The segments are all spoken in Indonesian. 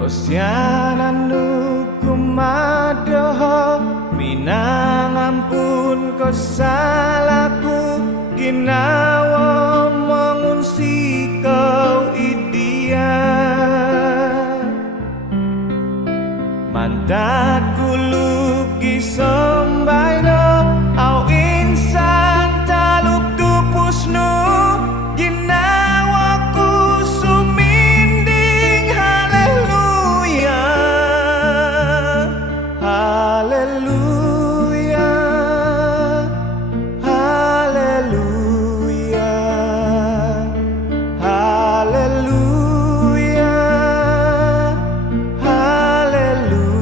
Kosiananu kumadoho minang ampun ko salahku ginawa mengunsi kau idia mandat kulugi sombayno au insan taluk tupusnu ginawaku suminding haleluya haleluya haleluya haleluya haleluya.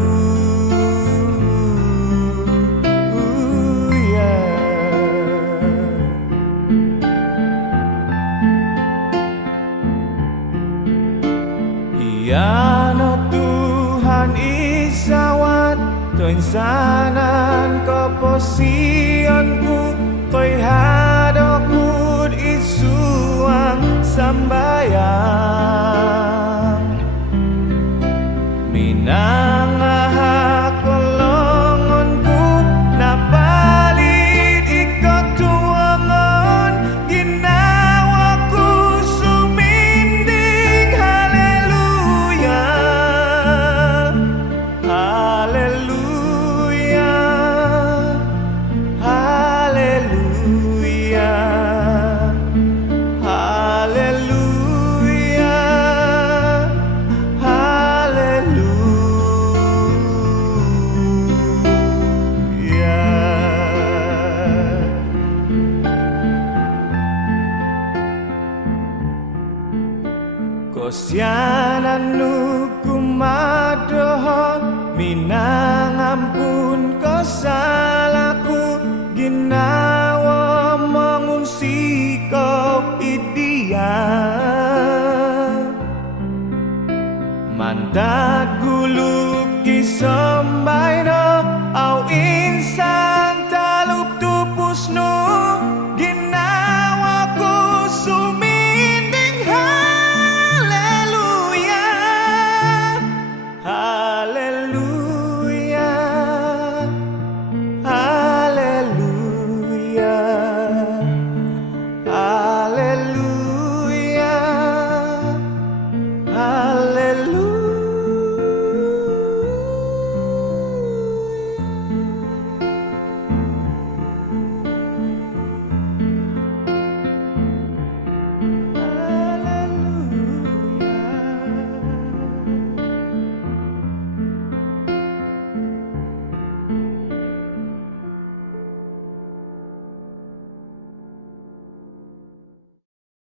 Ya no Tuhan isawat to insanan keposianku toy hadokut isuang sambayang minang aha kolongonku napalit ikot tuangon ginawaku suminding haleluya haleluya haleluya haleluya haleluya. Kosiananu kumadoho minang ampun ko salahku ginawa mengunsi kau idia mantan